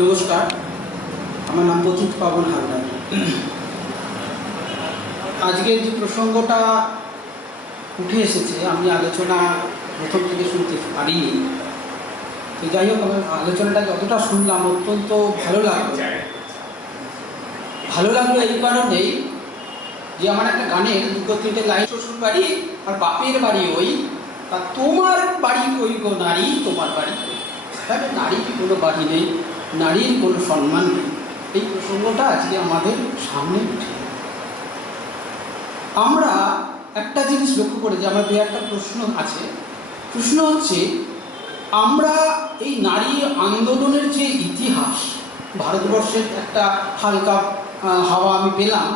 নমস্কার, আমার নাম পতিত পাবন হালদার। আজকের যে প্রসঙ্গটা উঠে এসেছে আমি আলোচনা প্রথম থেকে শুনতে পারিনি, তো যাই হোক আমার আলোচনাটা যতটা শুনলাম অত্যন্ত ভালো লাগলো এই কারণেই যে আমার একটা গানের দুটো তিনটে লাইন, শ্বশুর বাড়ি আর বাপের বাড়ি ওই, তা তোমার বাড়ি ওই গো নারী, তোমার বাড়ি ওই। তাহলে নারীর কোনো বাড়ি নেই, নারীর কোনো সম্মান নেই। এই প্রসঙ্গটা আজকে আমাদের সামনে উঠে। আমরা একটা জিনিস লক্ষ্য করে যে আমার দু একটা প্রশ্ন আছে। প্রশ্ন হচ্ছে, আমরা এই নারী আন্দোলনের যে ইতিহাস, ভারতবর্ষের একটা হালকা হাওয়া আমি পেলাম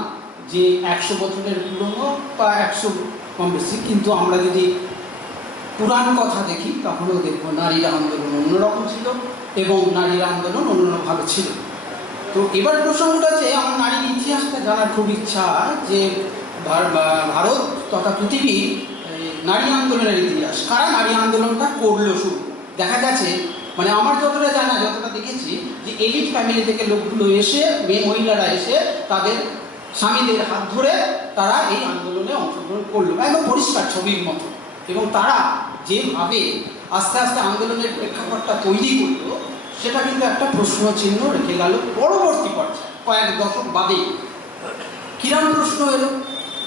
যে 100 বছরের পুরনো বা 100 কম বেশি, কিন্তু আমরা যদি পুরাণ কথা দেখি তখনও দেখব নারীর আন্দোলন অন্যরকম ছিল এবং নারীর আন্দোলন অন্যভাবে ছিল। তো এবার প্রসঙ্গটা হচ্ছে, আমার নারীর ইতিহাসটা জানার খুব ইচ্ছা যে ভারত তথা পৃথিবীর নারী আন্দোলনের ইতিহাস, কারা নারী আন্দোলনটা করলো শুরু। দেখা গেছে, মানে আমার যতটা জানা, যতটা দেখেছি, যে এলিট ফ্যামিলি থেকে লোকগুলো এসে, মেয়ে মহিলারা এসে তাদের স্বামীদের হাত ধরে তারা এই আন্দোলনে অংশগ্রহণ করলো, একদম পরিষ্কার ছবির মতো। এবং তারা যেভাবে আস্তে আস্তে আন্দোলনের প্রেক্ষাপটটা তৈরি করলো, সেটা কিন্তু একটা প্রশ্ন চিহ্ন রেখে গেল পরবর্তী পর্যায়ে কয়েক দশক বাদে। কিরম প্রশ্ন এলো?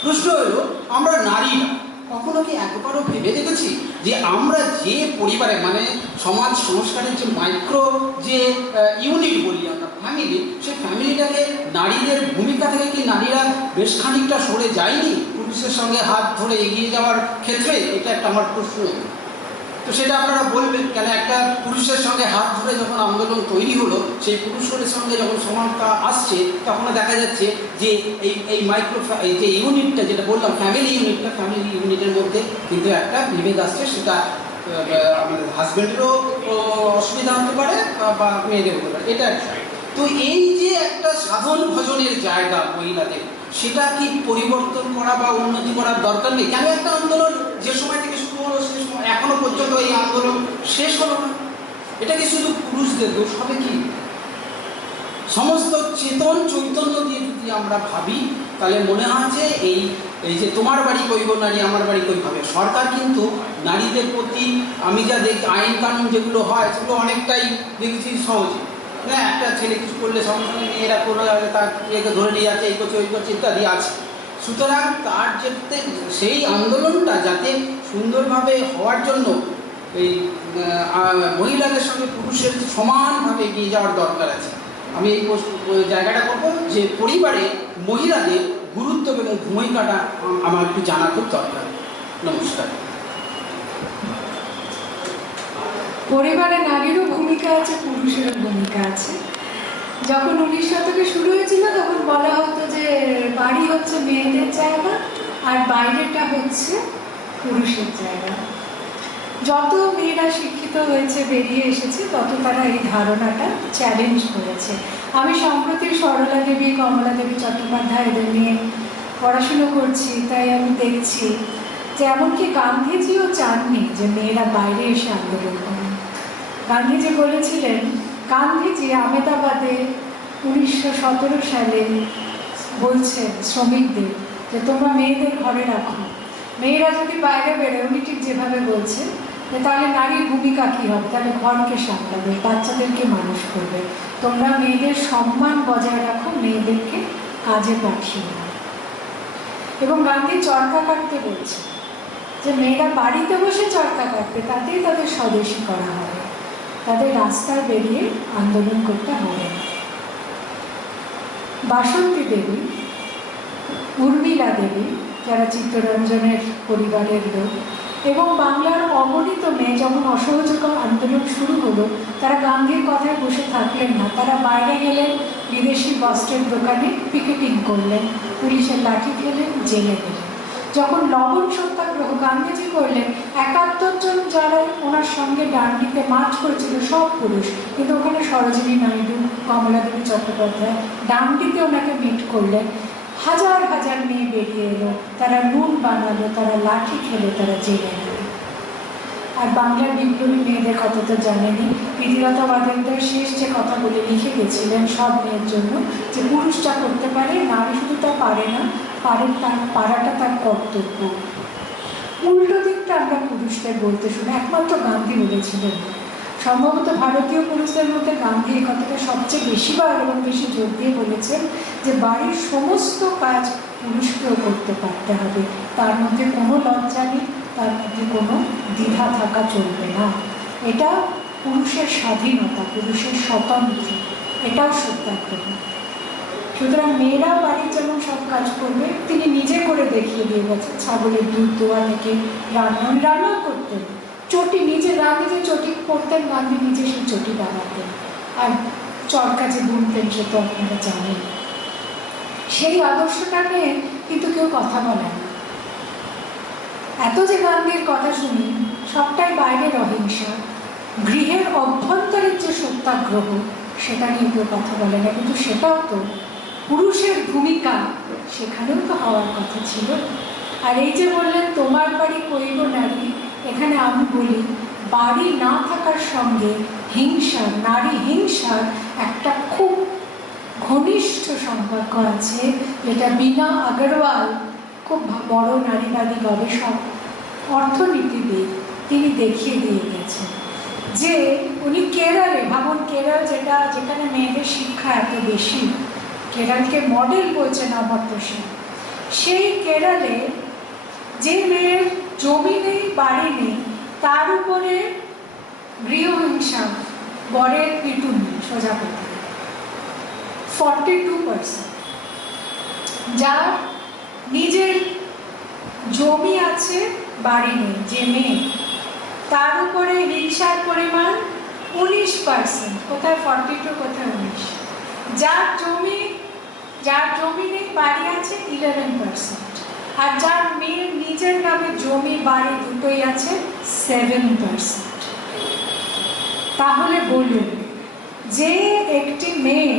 প্রশ্ন এলো, আমরা নারীরা কখনো কি একবারও ভেবে দেখেছি যে আমরা যে পরিবারে, মানে সমাজ সংস্কারের যে মাইক্রো যে ইউনিট বলি আমরা, ফ্যামিলি, সেই ফ্যামিলিটাকে নারীদের ভূমিকা থেকে কি নারীরা বেশ খানিকটা সরে যায়নি পুরুষের সঙ্গে হাত ধরে এগিয়ে যাওয়ার ক্ষেত্রে? এটা একটা আমার প্রশ্ন। তো সেটা আপনারা বলবেন, কেন একটা পুরুষের সঙ্গে হাত ধরে যখন আন্দোলন তৈরি হলো, সেই পুরুষের সঙ্গে যখন সমানতা আসছে, তখন দেখা যাচ্ছে যে এই মাইক্রো যে ইউনিটটা যেটা বললাম ফ্যামিলি ইউনিটটা, ফ্যামিলি ইউনিটের মধ্যে কিন্তু একটা বিভেদ আসছে। সেটা আমাদের হাজব্যান্ডেরও অসুবিধা হতে পারে বা মেয়েদের হতে পারে, এটা একটা। তো এই যে একটা সাধন ভজনের জায়গা মহিলাদের, সেটা কি পরিবর্তন করা বা উন্নতি করার দরকার নেই? কেন একটা আন্দোলন যে সময় থেকে শুরু হলো সে সময় এখনো পর্যন্ত এই আন্দোলন শেষ হলো না? এটা কি শুধু পুরুষদের দোষ হবে কি? সমস্ত চেতন চৈতন্য দিয়ে যদি আমরা ভাবি, তাহলে মনে হয় যে এই যে তোমার বাড়ি কইব নারী, আমার বাড়ি কই ভাবে। সরকার কিন্তু নারীদের প্রতি, আমি যা দেখি আইন কানুন যেগুলো হয় সেগুলো অনেকটাই দেখেছি সহজে। হ্যাঁ, একটা ছেলে কিছু করলে সঙ্গে সঙ্গে মেয়েরা করে তার ইয়েকে ধরে নিয়ে যাচ্ছে, এই করছে ওই করছে ইত্যাদি আছে। সুতরাং তার যাতে সেই আন্দোলনটা যাতে সুন্দরভাবে হওয়ার জন্য এই মহিলাদের সঙ্গে পুরুষের সমানভাবে এগিয়ে যাওয়ার দরকার আছে। আমি এই জায়গাটা করবো যে পরিবারে মহিলাদের গুরুত্ব এবং ভূমিকাটা আমার একটু জানা খুব দরকার। নমস্কার। পরিবারে নারীরও ভূমিকা আছে, পুরুষেরও ভূমিকা আছে। যখন 19 শতকে শুরু হয়েছিল তখন বলা হতো যে বাড়ি হচ্ছে মেয়েদের জায়গা আর বাইরেটা হচ্ছে পুরুষের জায়গা। যত মেয়েরা শিক্ষিত হয়েছে, বেরিয়ে এসেছে, তত তারা এই ধারণাটা চ্যালেঞ্জ করেছে। আমি সম্প্রতি সরলা দেবী, কমলা দেবী চট্টোপাধ্যায় এদের নিয়ে পড়াশুনো করছি, তাই আমি দেখছি যে এমনকি গান্ধীজিও চাননি যে মেয়েরা বাইরে এসে আন্দোলন করে। গান্ধীজি বলেছিলেন, গান্ধীজি আহমেদাবাদে 1917 সালে বলছেন শ্রমিকদের যে তোমরা মেয়েদের ঘরে রাখো, মেয়েরা যদি বাইরে বেরোয়, উনি ঠিক যেভাবে বলছেন যে তাহলে নারীর ভূমিকা কী হবে, তাহলে ঘরকে সামলাবে, বাচ্চাদেরকে মানুষ করবে, তোমরা মেয়েদের সম্মান বজায় রাখো, মেয়েদেরকে কাজে পাঠিয়ে নাও। এবং গান্ধী চরকা কাটতে বলছে যে মেয়েরা বাড়িতে বসে চরকা কাটবে, তাতেই তাদের স্বদেশী করা হবে, তাদের রাস্তায় বেরিয়ে আন্দোলন করতে হবে। বাসন্তী দেবী, উর্মিলা দেবী, যারা চিত্তরঞ্জনের পরিবারের লোক, এবং বাংলার অগণিত মেয়ে যখন অসহযোগ আন্দোলন শুরু হলো, তারা গান্ধীর কথায় বসে থাকলেন না, তারা বাইরে গেলেন, বিদেশি বস্ত্রের দোকানে পিকেটিং করলেন, পুলিশের লাঠি খেলেন, জেলে গেলেন। যখন লবণ সত্যাগ্রহ গান্ধীজি করলেন, 71 জন যারা ওনার সঙ্গে ডান্ডিতে মার্চ করেছিল সব পুরুষ, কিন্তু ওখানে সরোজিনী নাইডু, কমলা দেবী চট্টোপাধ্যায় ডান্ডিতে ওনাকে মিট করলেন। হাজার হাজার মেয়ে বেরিয়ে এলো, তারা নুন বানালো, তারা লাঠি খেলো, তারা জেলে গেল। আর বাংলার বিপ্লবী মেয়েদের কথা তো জানেনি। প্রীতিলতা ওয়াদ্দেদার শেষ যে কথা বলে লিখে গেছিলেন সব মেয়ের জন্য, যে পুরুষটা করতে পারে, নারী শুধু তা পারে না, তার পারাটা তার কর্তব্য। উল্টো দিকটা আমরা পুরুষদের বলতে শুনে একমাত্র গান্ধী বলেছিলেন। সম্ভবত ভারতীয় পুরুষদের মধ্যে গান্ধী এই কথাটা সবচেয়ে বেশিবার এবং বেশি জোর দিয়ে বলেছেন যে বাড়ির সমস্ত কাজ পুরুষকেও করতে পারতে হবে, তার মধ্যে কোনো লজ্জা নেই, তার মধ্যে কোনো দ্বিধা থাকা চলবে না। এটা পুরুষের স্বাধীনতা, পুরুষের স্বতন্ত্র, এটাও সত্য একদম। সুতরাং মেয়েরা বাড়ির যেমন সব কাজ করবে, তিনি নিজে করে দেখিয়ে দিয়ে গেছেন। ছাগলের দুধ দোয়া থেকে রান্নাও করতেন, চটি নিজে যে চটি পরতেন গান্ধী, নিজে সেই চটি বানাতেন, আর চরকা যে বুনতেন সে তো আপনারা জানেন। সেই আদর্শটাকে কিন্তু কেউ কথা বলে না। এত যে গান্ধীর কথা শুনি সবটাই বাইরের অহিংসা, গৃহের অভ্যন্তরের যে সত্যাগ্রহ সেটা নিয়ে কেউ কথা বলে না। কিন্তু সেটাও তো পুরুষের ভূমিকা, সেখানেও তো হওয়ার কথা ছিল। আর এই যে বললেন তোমার বাড়ি কইব নারী, এখানে আমি বলি বাড়ি না থাকার সঙ্গে হিংসা, নারী হিংসার একটা খুব ঘনিষ্ঠ সম্পর্ক আছে, যেটা বিনা আগরওয়াল, খুব বড় নারীবাদী গবেষক, অর্থনীতিবিদ, তিনি দেখিয়ে দিয়ে গেছেন। যে উনি কেরলে, ভাবুন কেরল যেখানে মেয়েদের শিক্ষা এত বেশি, কেরলকে মডেল বলছেন অমর্ত্য সেন, সেই কেরলে যে মেয়ের জমি নেই, বাড়ি নেই, তার উপরে গৃহহিংসা, বরের পিটুনি, সোজা কথা 42%। যার নিজের জমি আছে, বাড়ি নেই, যে মেয়ে, তার উপরে হিংসার পরিমাণ 19%। কোথায় 42, কোথায় 19। যার জমি নেই, বাড়ি আছে 11%। আর যার মেয়ের নিজের নামে জমি বাড়ি দুটোই আছে 7%। তাহলে বলুন, যে একটি মেয়ে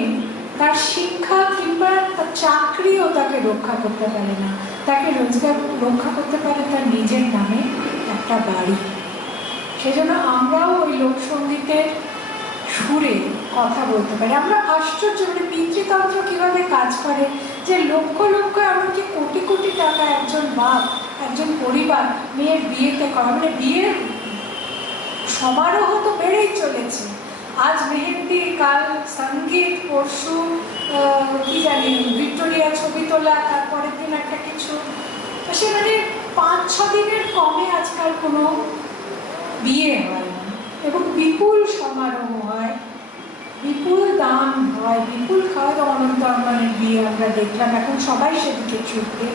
তার শিক্ষা কিংবা তার চাকরিও তাকে রক্ষা করতে পারে না, তাকে রোজগার রক্ষা করতে পারে তার নিজের নামে একটা বাড়ি। সেজন্য আমরাও ওই লোকসঙ্গীতের সুরে কথা বলতে পারি। আমরা আশ্চর্য, মানে পিতৃতন্ত্র কিভাবে কাজ করে, যে লক্ষ লক্ষ এমনকি কোটি কোটি টাকা একজন বাপ, একজন পরিবার মেয়ের বিয়েতে করা, মানে বিয়ের সমারোহ তো বেড়েই চলেছে। আজ মেহেন্দি, কাল সঙ্গীত, পরশু কি জানি ভিক্টোরিয়া ছবি তোলা, তারপরের দিন একটা কিছু, সে মানে 5-6 দিনের কমে আজকাল কোনো বিয়ে হয় না, এবং বিপুল সমারোহ হয়, বিপুল দান হয়, বিপুল খাওয়া দাওয়া। অনন্ত আম্বানির বিয়ে আমরা দেখলাম, এখন সবাই সেদিকে ছুটবে।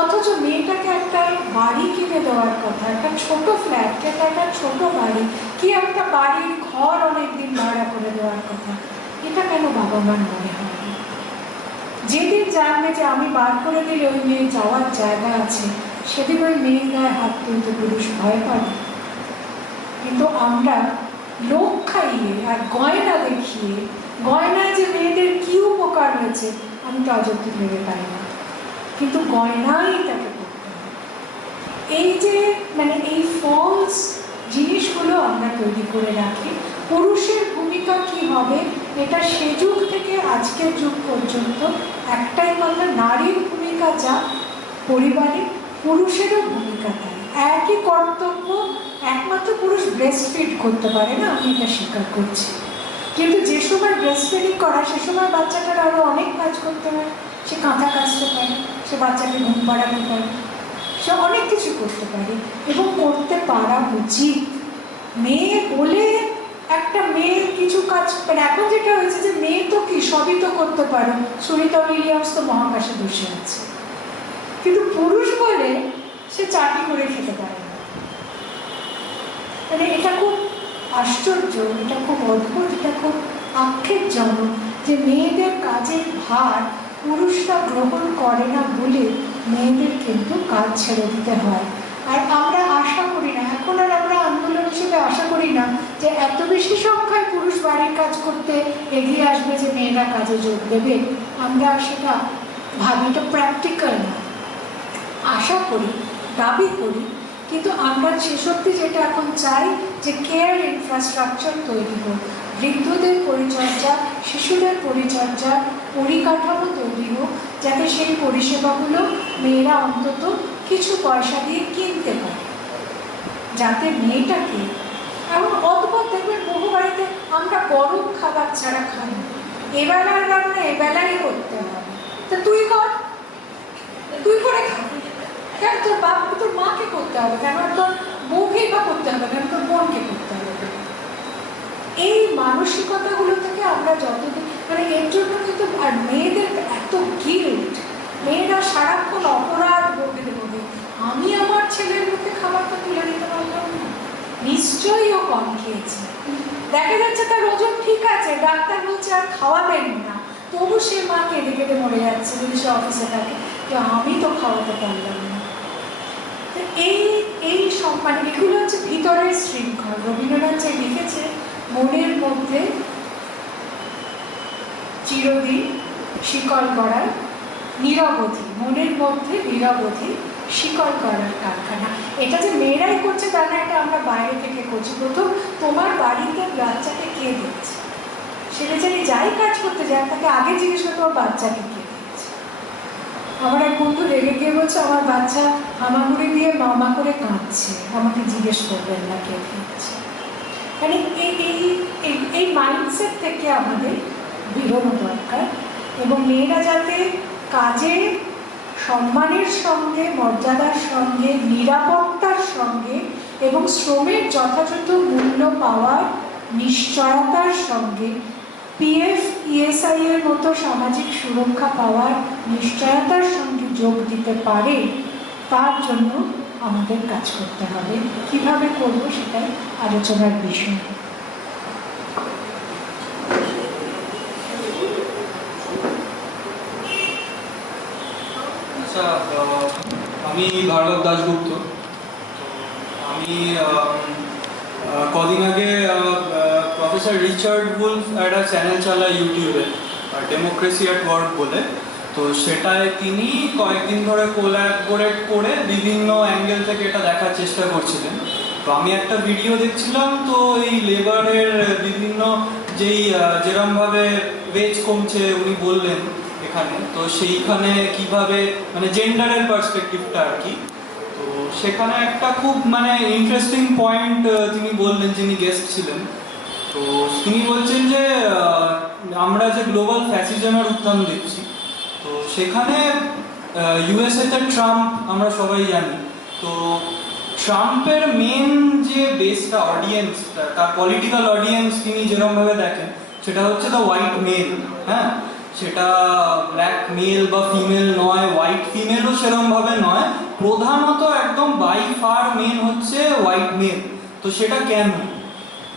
অথচ মেয়েটাকে একটা বাড়ি কিনে দেওয়ার কথা, একটা ছোট ফ্ল্যাট, একটা ছোট বাড়ি, কি একটা বাড়ির ঘর অনেকদিন ভাড়া করে দেওয়ার কথা, এটা কেন বাবা মার মনে হয়? যেদিন জানবে যে আমি বার করে দিলে ওই মেয়ে যাওয়ার জায়গা আছে, সেদিন ওই মেয়ের গায়ে হাত তুলতে পুরুষ ভয় পাবে। কিন্তু আমরা লোক খাইয়ে আর গয়না দেখিয়ে, গয়নায় যে মেয়েদের কি উপকার হয়েছে আমি তো আজ অব্দি ভেবে পাই না, কিন্তু গয়নাই তাকে করতে হবে। এই যে মানে এই ফলস জিনিসগুলো আমরা তৈরি করে রাখি। পুরুষের ভূমিকা কি হবে, এটা সে যুগ থেকে আজকের যুগ পর্যন্ত একটাই কথা, নারীর ভূমিকা যা পরিবারে, পুরুষেরও ভূমিকা তাই, একই কর্তব্য। একমাত্র পুরুষ ব্রেস্ট ফিড করতে পারে না, আমি এটা স্বীকার করছি, কিন্তু যে সময় ব্রেস্ট ফিডিং করা, সে সময় বাচ্চাটার আরও অনেক কাজ করতে হয়। সে কাঁথা কাচতে পারে, সে বাচ্চাকে ঘুম পাড়াতে পারে, সে অনেক কিছু করতে পারে, এবং করতে পারা উচিত। মেয়ে বলে একটা মেয়ের কিছু কাজ, মানে এখন যেটা হয়েছে যে মেয়ে তো কি সবই তো করতে পারো, সুনিতা উইলিয়ামস তো মহাকাশে বসে আছে, কিন্তু পুরুষ বলে সে চাকরি করে খেতে পারে না। মানে এটা খুব আশ্চর্য, এটা খুব অদ্ভুত, এটা খুব আক্ষেপজনক যে মেয়েদের কাজের ভার পুরুষরা গ্রহণ করে না বলে মেয়েদের কিন্তু কাজ ছেড়ে দিতে হয়। আর আমরা আশা করি না, এখন আর আমরা আন্দোলন হিসেবে আশা করি না যে এত বেশি সংখ্যায় পুরুষ বাড়ির কাজ করতে এগিয়ে আসবে যে মেয়েরা কাজে যোগ দেবে। আমরা সেটা ভাবি, এটা প্র্যাকটিক্যাল না। আশা করি, দাবি করি কিন্তু আমরা শেষোক্তি যেটা এখন চাই যে কেয়ার ইনফ্রাস্ট্রাকচার তৈরি হোক, বৃদ্ধদের পরিচর্যা, শিশুদের পরিচর্যা, পরিকাঠামো তৈরি হোক, যাতে সেই পরিষেবাগুলো মেয়েরা অন্তত কিছু পয়সা দিয়ে কিনতে পারে, যাতে মেয়েটাকে। এবং অদ্ভুত দেখবেন বহু বাড়িতে আমরা গরম খাবার ছাড়া খাই না, এবেলার রান্না এবেলাই করতে হবে, তা তুই কর, তুই করে খা, কেন তোর বাপ তোর মাকে করতে হবে, কেন তোর বউকেই বা করতে হবে, কেন তোর বোনকে করতে হবে। এই মানসিকতাগুলো থেকে আমরা যতদিন মানে এর জন্য কিন্তু, আর মেয়েদের এত গিল্ট, মেয়েরা সারাক্ষণ অপরাধ বলতে দেবো, আমি আমার ছেলের মুখে খাবারটা তুলে দিতে পারলাম না, নিশ্চয়ই ও কম খেয়েছে, দেখা যাচ্ছে তার ওজন ঠিক আছে, ডাক্তার বলছে আর খাওয়াবেন না, তবু সে মা কেঁদে কেঁদে মরে যাচ্ছে যদি সে অফিসে থাকে, তো আমি তো খাওয়াতে পারলাম না। এই এই মানে এগুলো হচ্ছে ভিতরের শৃঙ্খল। রবীন্দ্রনাথ যে লিখেছে, মনের মধ্যে চিরদিন শিকল করার নিরবধি, মনের মধ্যে নিরবধি শিকল করার কারখানা। এটা যে মেয়েরাই করছে তা না, এটা আমরা বাইরে থেকে করছি। প্রথম তোমার বাড়িতে বাচ্চাকে কে দিচ্ছে, সে বেচারি যাই কাজ করতে যায় তাকে আগে জিজ্ঞেস করতে তোমার বাচ্চাকে কে দিচ্ছে। আমার এক বন্ধু রেগে গিয়ে বলছে, আমার বাচ্চা হামাগুড়ি দিয়ে মামা করে কাঁদছে, আমাকে জিজ্ঞেস করবেন না কে দিচ্ছে। মানে এই মাইন্ডসেট থেকে আমাদের বেরোনো দরকার, এবং মেয়েরা যাতে কাজে সম্মানের সঙ্গে, মর্যাদার সঙ্গে, নিরাপত্তার সঙ্গে এবং শ্রমের যথাযথ মূল্য পাওয়ার নিশ্চয়তার সঙ্গে, পিএফ ইএসআই এর মতো সামাজিক সুরক্ষা পাওয়ার নিশ্চয়তার সঙ্গে যোগ দিতে পারে, তার জন্য আমাদের কাজ করতে হবে। কিভাবে করব সেটাই আলোচনার বিষয়। আচ্ছা, আমি ভার্গব দাশগুপ্ত। আমি কদিন আগে প্রফেসর রিচার্ড উলফ একটা চ্যানেল চালায় ইউটিউবে, ডেমোক্রেসি অ্যাট ওয়ার্ক বলে, তো সেটায় তিনি কয়েকদিন ধরে কোলাবোরেট করে বিভিন্ন অ্যাঙ্গেল থেকে এটা দেখার চেষ্টা করছিলেন। তো আমি একটা ভিডিও দেখছিলাম, তো এই লেবারের বিভিন্ন যেরমভাবে ওয়েজ কমছে উনি বললেন এখানে, তো সেইখানে কিভাবে মানে জেন্ডারের পার্সপেক্টিভটা আর কি। তো সেখানে একটা খুব মানে ইন্টারেস্টিং পয়েন্ট তিনি বললেন, যিনি গেস্ট ছিলেন। তো তিনি বলছেন যে আমরা যে গ্লোবাল ফ্যাসিজমের উত্থান দেখছি, তো সেখানে ইউএসএতে ট্রাম্প আমরা সবাই জানি। তো ট্রাম্পের মেন যে বেসটা অডিয়েন্স, তার পলিটিক্যাল অডিয়েন্স তিনি যেরকমভাবে দেখেন, সেটা হচ্ছে দ্য হোয়াইট মেল। হ্যাঁ, সেটা ব্ল্যাক মেল বা ফিমেল নয়, হোয়াইট ফিমেলও সেরকমভাবে নয়, প্রধানত একদম বাই ফার মেন হচ্ছে হোয়াইট মেল। তো সেটা কেন?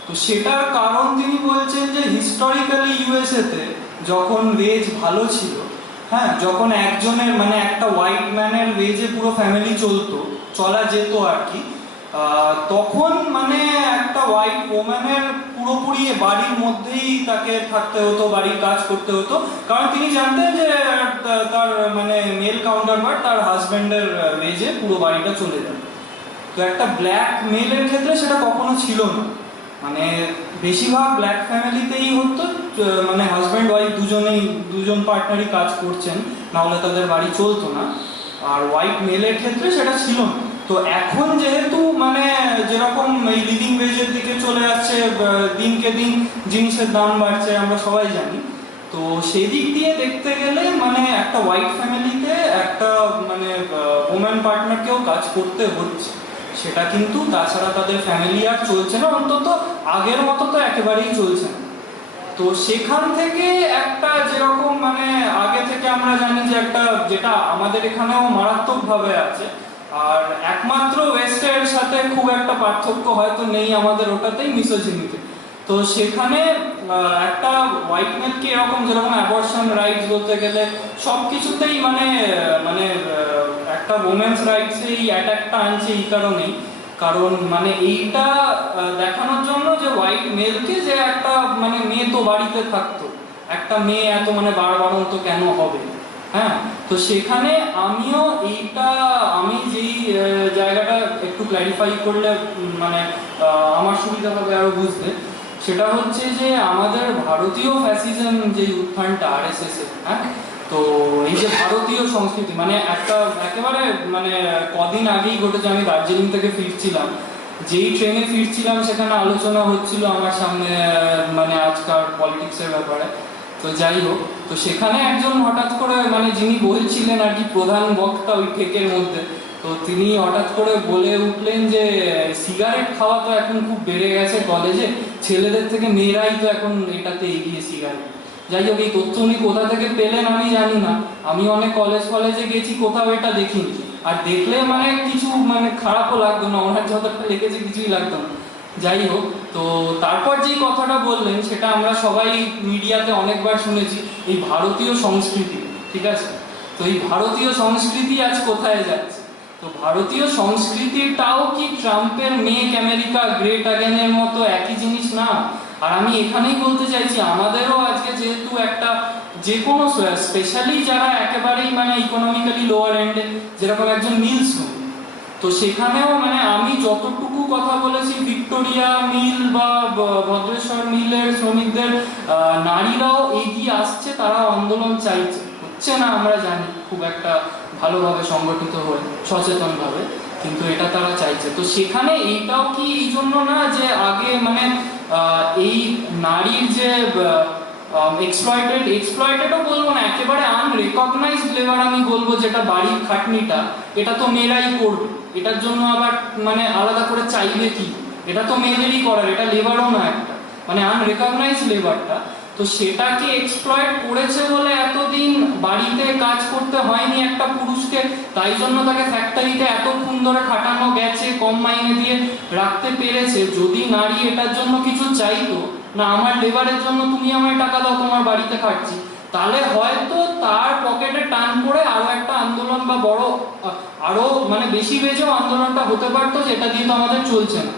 তো সেটার কারণ তিনি বলছেন যে হিস্টোরিক্যালি ইউএসএতে যখন ওয়েজ ভালো ছিল, হ্যাঁ, যখন একজনের মানে একটা হোয়াইট ম্যানের ওয়েজে পুরো ফ্যামিলি চলা যেত আর কি, তখন মানে একটা হোয়াইট ওম্যানের পুরোপুরি বাড়ির মধ্যেই তাকে থাকতে হতো, বাড়ির কাজ করতে হতো, কারণ তিনি জানতেন যে তার মানে মেল কাউন্টারপার্ট তার হাজব্যান্ডের ওয়েজে পুরো বাড়িটা চলে যাবে। তো একটা ব্ল্যাক মেলের ক্ষেত্রে সেটা কখনো ছিল না, মানে বেশিরভাগ ব্ল্যাক ফ্যামিলিতেই হতো, মানে হাজব্যান্ড ওয়াইফ দুজন পার্টনারই কাজ করছেন, নাহলে তাদের বাড়ি চলতো না। আর হোয়াইট মেলের ক্ষেত্রে সেটা ছিল না। তো এখন যেহেতু মানে যেরকম এই লিভিং ওয়েজের দিকে চলে আসছে, দিনকে দিন জিনিসের দাম বাড়ছে, আমরা সবাই জানি। তো সেই দিক দিয়ে দেখতে গেলে মানে একটা হোয়াইট ফ্যামিলিতে একটা মানে ওম্যান পার্টনারকেও কাজ করতে হচ্ছে, সেটা কিন্তু তাছাড়া তাদের ফ্যামিলি আর চলছে না, অন্তত আগের মতো তো একেবারেই চলছে না। তো সেখান থেকে একটা যেরকম মানে আগে থেকে আমরা জানি যে একটা যেটা আমাদের এখানেও মারাত্মকভাবে আছে, আর একমাত্র ওয়েস্টের সাথে খুব একটা পার্থক্য হয়তো নেই আমাদের, ওটাতেই মিসোজিনিতে। তো সেখানে একটা হোয়াইট মেলকে এরকম যেরকম অ্যাবর্শন রাইটস বলতে গেলে সব কিছুতেই মানে মানে একটা ওমেন্স রাইটস এই অ্যাটাকটা আনছে এই কারণেই, কারণ মানে এইটা দেখানোর জন্য যে হোয়াইট মেলকে যে একটা মানে মেয়ে তো বাড়িতে থাকতো, একটা মেয়ে এত মানে বাড়ন্ত কেন হবে, হ্যাঁ, তো সেখানে আমিও আমি যেই জায়গাটা একটু ক্ল্যারিফাই করলে মানে আমার সুবিধা হবে আরো বুঝতে, সেটা হচ্ছে যে আমাদের ভারতীয় ফ্যাসিজম যে উত্থানটা আরএসএস এর, হ্যাঁ, তো এই যে ভারতীয় সংস্কৃতি মানে একেবারে মানে কদিন আগেই ঘটেছে, আমি দার্জিলিং থেকে ফিরছিলাম, যেই ট্রেনে ফিরছিলাম সেখানে আলোচনা হচ্ছিল আমার সামনে মানে আজকাল পলিটিক্সের ব্যাপারে। তো যাই হোক, তো সেখানে একজন হঠাৎ করে মানে যিনি বলছিলেন আর কি প্রধান বক্তা ওই ঠেকের মধ্যে, তো তিনি হঠাৎ করে বলে উঠলেন যে সিগারেট খাওয়া তো এখন খুব বেড়ে গেছে কলেজে, ছেলেদের থেকে মেয়েরাই তো এখন এটাতে এগিয়ে সিগারেট। যাই হোক, এই তথ্য উনি কোথা থেকে পেলেন আমি জানি না, আমি অনেক কলেজে গেছি, কোথাও এটা দেখিনি। আর দেখলে মানে কিছু মানে খারাপও লাগতো না, ওনার যতটা লেগেছে কিছুই লাগতো না। যাই হোক, তো তারপর যেই কথাটা বললেন সেটা আমরা সবাই মিডিয়াতে অনেকবার শুনেছি, এই ভারতীয় সংস্কৃতি, ঠিক আছে, তো এই ভারতীয় সংস্কৃতি আজ কোথায় যাচ্ছে? তো ভারতীয় সংস্কৃতিটাও কি ট্রাম্পের মেক আমেরিকা গ্রেট অ্যাগেনের মতো একই জিনিস না? আর আমি এখানেই বলতে চাইছি, আমাদেরও আজকে যেহেতু একটা যে কোনো স্পেশালি যারা একেবারেই মানে ইকোনমিক্যালি লোয়ার এন্ডে, যেরকম একজন মিলস, তো সেখানেও মানে আমি যতটুকু কথা বলেছি ভিক্টোরিয়া মিল বা ভদ্রেশ্বর মিলের শ্রমিকদের নারীরাও এগিয়ে আসছে, তারা আন্দোলন চাইছে, হচ্ছে না আমরা জানি খুব একটা ভালোভাবে সংগঠিত হয়ে সচেতনভাবে, কিন্তু এটা তারা চাইছে। তো সেখানে এইটাও কি এই জন্য না যে আগে মানে এই নারীর যে এক্সপ্লয়েটেডও বলবো না, একেবারে আনরেকগনাইজড লেবার আমি বলবো, যেটা বাড়ির খাটনিটা, এটা তো মেয়েরাই করবে, এটার জন্য আবার মানে আলাদা করে চাইবে কি? এটা তো মেয়েদেরই করার, এটা লেবারও না একটা, মানে আনরেকগনাইজড লেবারটা, তো সেটাকে এক্সপ্লয়েট করেছে বলে এতদিন বাড়িতে কাজ করতে হয়নি একটা পুরুষকে, তাই জন্য তাকে ফ্যাক্টরিতে এতক্ষণ ধরে খাটানো গেছে, কম মাইনে দিয়ে রাখতে পেরেছে। যদি নারী এটার জন্য কিছু চাইতো না, আমার লেবারের জন্য তুমি আমায় টাকা দাও, তোমার বাড়িতে খাটছি, তাহলে হয়তো তার পকেটে টান পড়ে আরো একটা আন্দোলন বা বড় আরো মানে বেশি বেজেও আন্দোলনটা হতে পারতো, যেটা দিয়ে তো আমাদের চলছে না।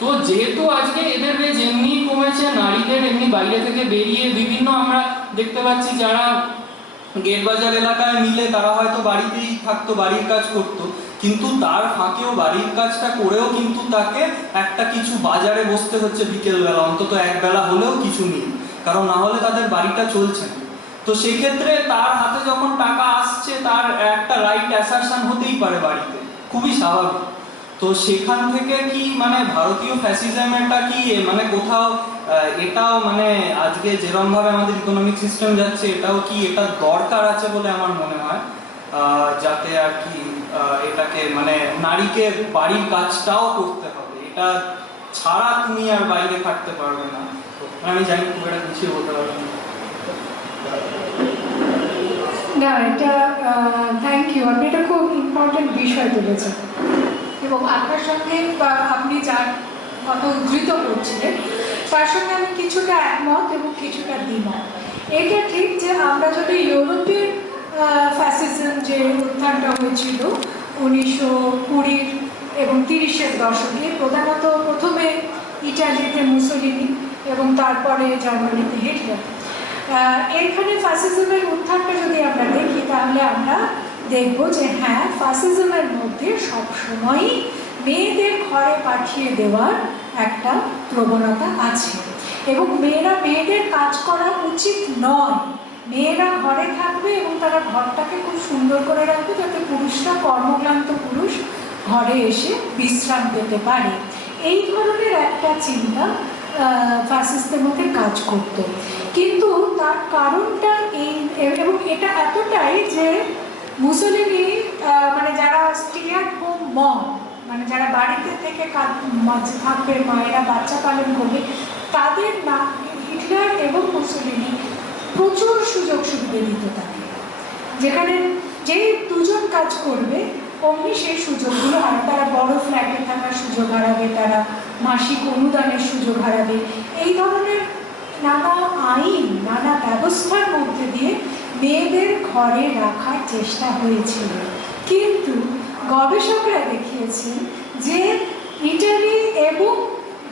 তো যেহেতু আজকে এদের বেজ এমনি কমেছে, নারীদের এমনি বাইরে থেকে বেরিয়ে বিভিন্ন আমরা দেখতে পাচ্ছি যারা গেট বাজার এলাকায় মিলে, তারা হয়তো বাড়িতেই থাকতো, বাড়ির কাজ করতো, কিন্তু তার ফাঁকেও বাড়ির কাজটা করেও কিন্তু তাকে একটা কিছু বাজারে বসতে হচ্ছে বিকেলবেলা, অন্তত এক বেলা হলেও কিছু নেই, কারণ না হলে তাদের বাড়িটা চলছে না। তো সেক্ষেত্রে তার হাতে যখন টাকা আসছে, তার একটা রাইট অ্যাসারশন হতেই পারে বাড়িতে, খুবই স্বাভাবিক। তো সেখান থেকে কি মানে ভারতীয় ফ্যাসিজমটা কি মানে কোথাও এটাও মানে আজকে যেরকম ভাবে আমাদের ইকোনমিক সিস্টেম যাচ্ছে, এটাও কি এটা দরকার আছে বলে আমার মনে হয়, যাতে আর কি এটাকে মানে নারীকে বাড়ির কাজটাও করতে হবে, এটা ছাড়া তুমি আর বাইরে থাকতে পারবে না। আমি জানি খুব এটা গুছিয়ে বলতে পারবো না, এটা থ্যাংক ইউ, আপনি এটা খুব ইম্পর্টেন্ট বিষয় তুলেছেন, এবং আপনার সঙ্গে আপনি যার কথা উদ্ধৃত করছিলেন তার সঙ্গে আমি কিছুটা একমত এবং কিছুটা দ্বিমত। এটা ঠিক যে আমরা যদি ইউরোপের ফ্যাসিজম যে উত্থানটা হয়েছিল 1920 এবং 30-এর দশকে, প্রধানত প্রথমে ইটালিতে মুসোলিনি এবং তারপরে জার্মানিতে হিটলার, এখানে ফ্যাসিজমের উত্থানটা যদি আমরা দেখি তাহলে আমরা দেখব যে হ্যাঁ, ফ্যাসিজমের মধ্যে সবসময়ই মেয়েদের ঘরে পাঠিয়ে দেওয়ার একটা প্রবণতা আছে, এবং মেয়েদের কাজ করা উচিত নয়, মেয়েরা ঘরে থাকবে এবং তারা ঘরটাকে খুব সুন্দর করে রাখবে, যাতে পুরুষরা, কর্মক্লান্ত পুরুষ ঘরে এসে বিশ্রাম পেতে পারে। এই ধরনের একটা চিন্তা ফ্যাসিস্টের মধ্যে কাজ করত, কিন্তু তার কারণটা এই, এবং এটা এতটাই যে মুসোলিনি মানে যারা স্টে অ্যাট হোম মম, মানে যারা বাড়িতে থেকে থাকবে, মায়েরা বাচ্চা পালন করবে, তাদের না হিটলার এবং মুসোলিনি প্রচুর সুযোগ সুবিধা দিত তাকে, যেখানে যেই দুজন কাজ করবে অমনি সেই সুযোগগুলো হারাবে, তারা বড় ফ্ল্যাটে থাকার সুযোগ হারাবে, তারা মাসিক অনুদানের সুযোগ হারাবে। এই ধরনের নানা আইন, নানা ব্যবস্থার মধ্যে দিয়ে মেয়েদের ঘরে রাখার চেষ্টা হয়েছিল, কিন্তু গবেষকরা দেখিয়েছেন যে ইটালি এবং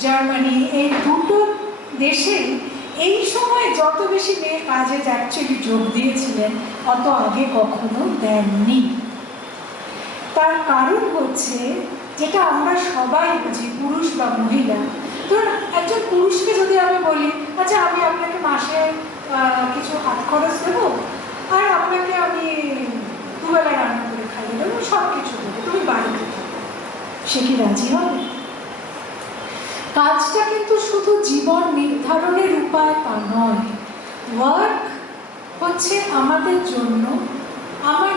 জার্মানি এই দুটো দেশেই এই সময় যত বেশি মেয়ে কাজে অ্যাকচুয়ালি যোগ দিয়েছিলেন অত আগে কখনো দেননি। তার কারণ হচ্ছে, যেটা আমরা সবাই বুঝি, পুরুষ বা মহিলা, ধরুন একজন পুরুষকে যদি আমি বলি, আচ্ছা আমি আপনাকে মাসে কিছু হাত খরচ দেবো, আর আপনাকে আমি দুবেলা রান্না করে খাইয়ে দেবো, সব কিছু দেবো, তুমি বাড়িতে থাকো, সে কি রাজি হবে? কাজটা কিন্তু শুধু জীবন নির্ধারণের উপায় তা নয়। ওয়ার্ক হচ্ছে আমাদের জন্য আমার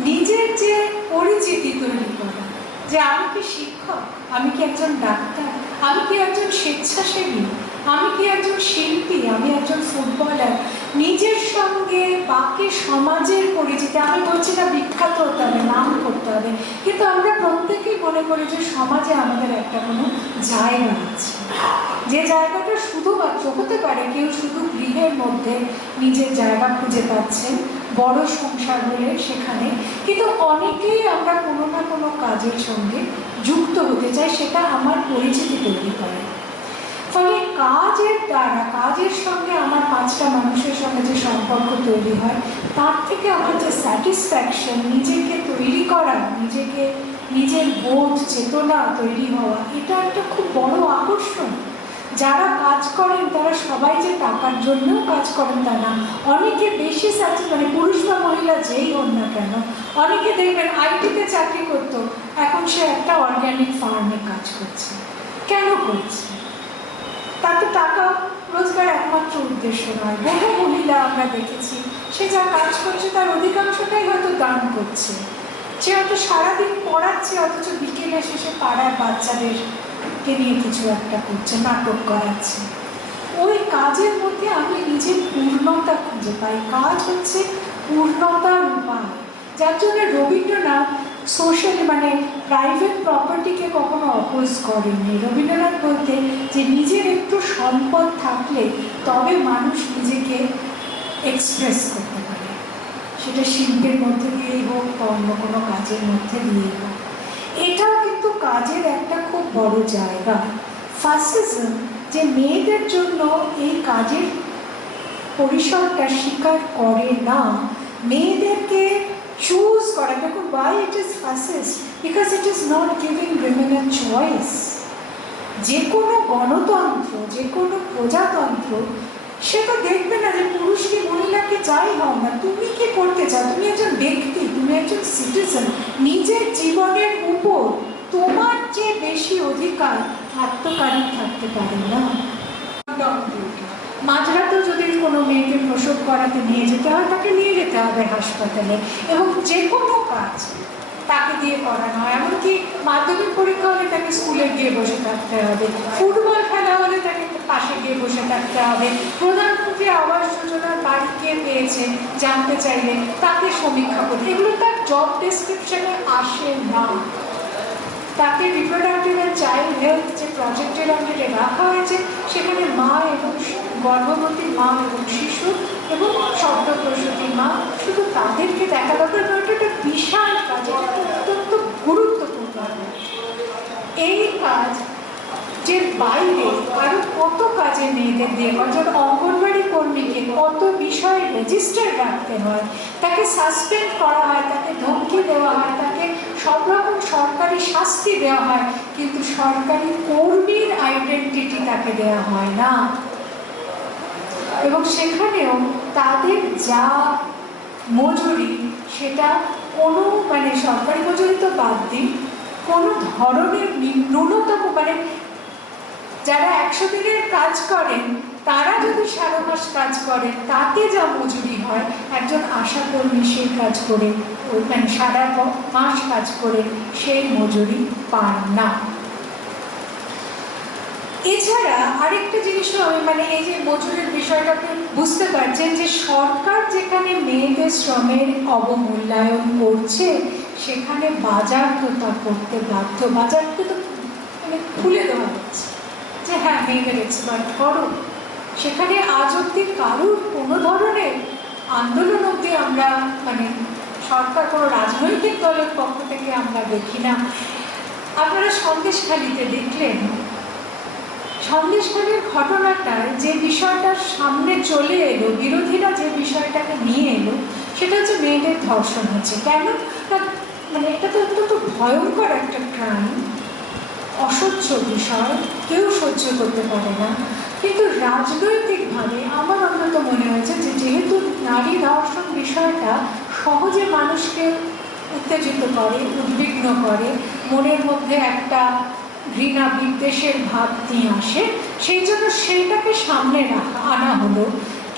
নিজের যে পরিচিতি তৈরি করা, যে আমি কি শিক্ষক, আমি কি একজন ডাক্তার, আমি কি একজন স্বেচ্ছাসেবী, আমি কি একজন শিল্পী, আমি একজন ফুটবলার, নিজের সঙ্গে বাকি সমাজের পরিচিতি। আমি বলছি না বিখ্যাত হতে হবে, নাম করতে হবে, কিন্তু আমরা প্রত্যেকেই মনে করি যে সমাজে আমাদের একটা কোনো জায়গা আছে, যে জায়গাটা শুধুমাত্র হতে পারে কেউ শুধু গৃহের মধ্যে নিজের জায়গা খুঁজে পাচ্ছেন, বড় সংসার হলে সেখানে, কিন্তু অনেকেই আমরা কোনো না কোনো কাজের সঙ্গে যুক্ত হতে চাই, সেটা আমার পরিচিতি তৈরি করে। ফলে কাজের দ্বারা, কাজের সঙ্গে আমার পাঁচটা মানুষের সঙ্গে যে সম্পর্ক তৈরি হয়, তার থেকে আমার যে স্যাটিসফ্যাকশন, নিজেকে তৈরি করা, নিজের বোধ চেতনা তৈরি হওয়া, এটা একটা খুব বড় আকর্ষণ। যারা কাজ করেন তারা সবাই যে টাকার জন্যও কাজ করেন তা না, অনেকে বেশি মানে পুরুষ বা মহিলা যেই হন না কেন, অনেকে দেখবেন আইটিতে চাকরি করতো, এখন সে একটা অর্গ্যানিক ফার্মে কাজ করছে। কেন করছে? তাতে টাকা রোজগার একমাত্র উদ্দেশ্য নয়। বহু মহিলা আমরা দেখেছি, সে যা কাজ করছে তার অধিকাংশটাই হয়তো দান করছে, সে হয়তো সারাদিন পড়াচ্ছে, অথচ বিকেলে শেষে পাড়ার বাচ্চাদেরকে নিয়ে কিছু একটা করছে, নাটক করাচ্ছে। ওই কাজের মধ্যে আমি নিজের পূর্ণতা খুঁজে পাই। কাজ হচ্ছে পূর্ণতার উপায়, যার জন্য রবীন্দ্রনাথ সোশ্যাল মানে প্রাইভেট প্রপার্টিকে কখনো অপোজ করেননি। রবীন্দ্রনাথ বলতেন যে নিজের একটু সম্পদ থাকলে তবে মানুষ নিজেকে এক্সপ্রেস করতে পারে, সেটা শিল্পের মধ্যে দিয়েই হোক বা অন্য কোনো কাজের মধ্যে দিয়েই হোক। এটাও কিন্তু কাজের একটা খুব বড় জায়গা। ফাসিজম যে মেয়েদের জন্য এই কাজের পরিসরটা স্বীকার করে না, মেয়েদেরকে চুজ করা, দেখুন why it is fascist, because it is not giving women a choice। যে কোনো গণতন্ত্র, যে কোনো প্রজাতন্ত্র সে তো দেখবে না যে পুরুষ কি মহিলাকে যাই হও না, তুমি কি করতে চাও, তুমি একজন ব্যক্তি, তুমি একজন সিটিজেন, নিজের জীবনের উপর তোমার যে বেশি অধিকার আত্মকারী থাকতে পারে না। মাঝরাতেও যদি কোনো মেয়েকে প্রসব করাতে নিয়ে যেতে হয়, তাকে নিয়ে যেতে হবে হাসপাতালে, এবং যে কোনো কাজ তাকে দিয়ে করানো হয়। এমনকি মাধ্যমিক পরীক্ষা হলে তাকে স্কুলে গিয়ে বসে থাকতে হবে, ফুটবল খেলা হলে তাকে পাশে গিয়ে বসে থাকতে হবে, প্রধানমন্ত্রী আবাস যোজনার বাড়ি কে পেয়েছে জানতে চাইলে তাকে সমীক্ষা করতে, এগুলো তার জব ডেসক্রিপশনে আসে না। তাকে রিপ্রোডাক্টিভ অ্যান্ড চাইল্ড হেলথ যে প্রজেক্টের আন্ডারে রাখা হয়েছে, সেখানে মা এবং গর্ভবতী মা এবং শিশু এবং সদ্যপ্রসূতি মা, শুধু তাদেরকে দেখা দরকার। একটা বিশাল কাজ, এটা অত্যন্ত গুরুত্বপূর্ণ। এই কাজ যে বাইরে আরো কত কাজে মেয়েদের দিয়ে হয়, যেমন অঙ্গনবাড়ি কর্মীকে কত বিষয়ে রেজিস্টার রাখতে হয়, তাকে সাসপেন্ড করা হয়, তাকে ধমকি দেওয়া হয়, তাকে সব রকম সরকারি শাস্তি দেওয়া হয়, কিন্তু সরকারি কর্মীর আইডেন্টিটি তাকে দেওয়া হয় না। এবং সেখানেও তাদের যা মজুরি, সেটা কোনো মানে সরকারি মজুরি তো বাদ দিন, কোনো ধরনের ন্যূনতম মানে যারা 100 দিনের কাজ করেন তারা যদি 12 মাস কাজ করেন, তাতে যা মজুরি হয়, একজন আশাকর্মী সেই কাজ করে মানে সারা মাস কাজ করে সেই মজুরি পান না। এছাড়া আরেকটা জিনিসও আমি মানে এই যে মজুরির বিষয়টা আপনি বুঝতে পারছেন যে সরকার যেখানে মেয়েদের শ্রমের অবমূল্যায়ন করছে, সেখানে বাজার তো তা করতে বাধ্য। বাজারকে তো মানে খুলে দেওয়া হচ্ছে যে হ্যাঁ মেয়েদের এক্সপ্লয়েট করো। সেখানে আজ অব্দি কারুর কোনো ধরনের আন্দোলন অব্দি আমরা মানে সরকার কোনো রাজনৈতিক দলের পক্ষ থেকে আমরা দেখি না। আপনারা সন্দেশখালিতে দেখলেন, সন্দেশখালির ঘটনাটায় যে বিষয়টা সামনে চলে এলো, বিরোধীরা যে বিষয়টাকে নিয়ে এলো, সেটা হচ্ছে মেয়েদের ধর্ষণ হচ্ছে। কেন? মানে এটা তো অত্যন্ত ভয়ঙ্কর একটা ক্রাইম, অসহ্য বিষয়, কেউ সহ্য করতে পারে না। কিন্তু রাজনৈতিকভাবে আমার অন্তত মনে হয়েছে যে যেহেতু নারী ধর্ষণ বিষয়টা সহজে মানুষকে উত্তেজিত করে, উদ্বিগ্ন করে, মনের মধ্যে একটা ঘৃণা বিদ্বেষের ভাব নিয়ে আসে, সেই জন্য সেইটাকে সামনে আনা হলো।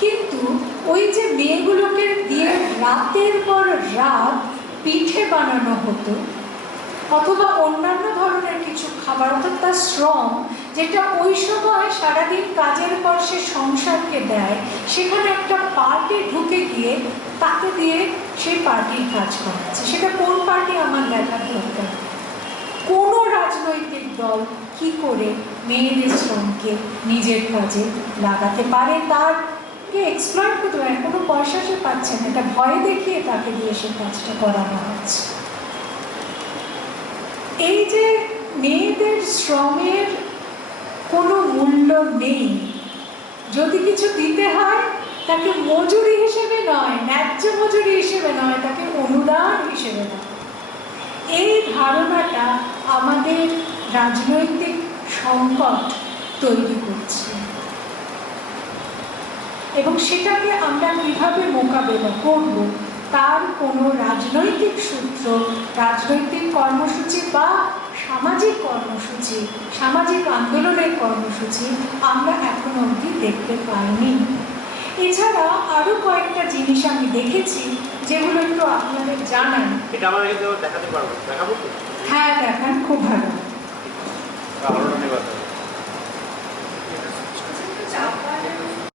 কিন্তু ওই যে মেয়েগুলোকে দিয়ে রাতের পর রাত পিঠে বানানো হতো অথবা অন্যান্য ধরনের কিছু খাবার, অর্থাৎ তার শ্রম যেটা ওই সময় সারাদিন কাজের পর সে সংসারকে দেয়, সেখানে একটা পার্টি ঢুকে গিয়ে তাকে দিয়ে সেই পার্টির কাজ করাচ্ছে। সেটা কোন পার্টি আমার দেখার দরকার। কোনো রাজনৈতিক দল কি করে মেয়েদের শ্রমকে নিজের কাজে লাগাতে পারে, তারকে এক্সপ্লয়েট করতে পারে, কোনো পয়সা সে পাচ্ছে না, এটা ভয় দেখিয়ে তাকে দিয়ে সে কাজটা করানো হচ্ছে। এই যে মেয়েদের শ্রমের কোনো মূল্য নেই, যদি কিছু দিতে হয় তাকে মজুরি হিসেবে নয়, ন্যায্য মজুরি হিসেবে নয়, তাকে অনুদান হিসেবে নয়। এই ধারণাটা আমাদের রাজনৈতিক সংকট তৈরি করছে, এবং সেটাকে আমরা কিভাবে মোকাবেলা করব তার কোনো রাজনৈতিক সূত্র, রাজনৈতিক কর্মসূচি বা সামাজিক কর্মসূচি, সামাজিক আন্দোলনের কর্মসূচি আমরা এখনো অবধি দেখতে পাইনি। এছাড়া আরো কয়েকটা জিনিস আমি দেখেছি যেগুলো একটু আপনাদের জানান। এটা আমাদের দেখাতে পারবো, দেখাবো তো? হ্যাঁ দেখান, খুব ভালো। আরো ধন্যবাদ।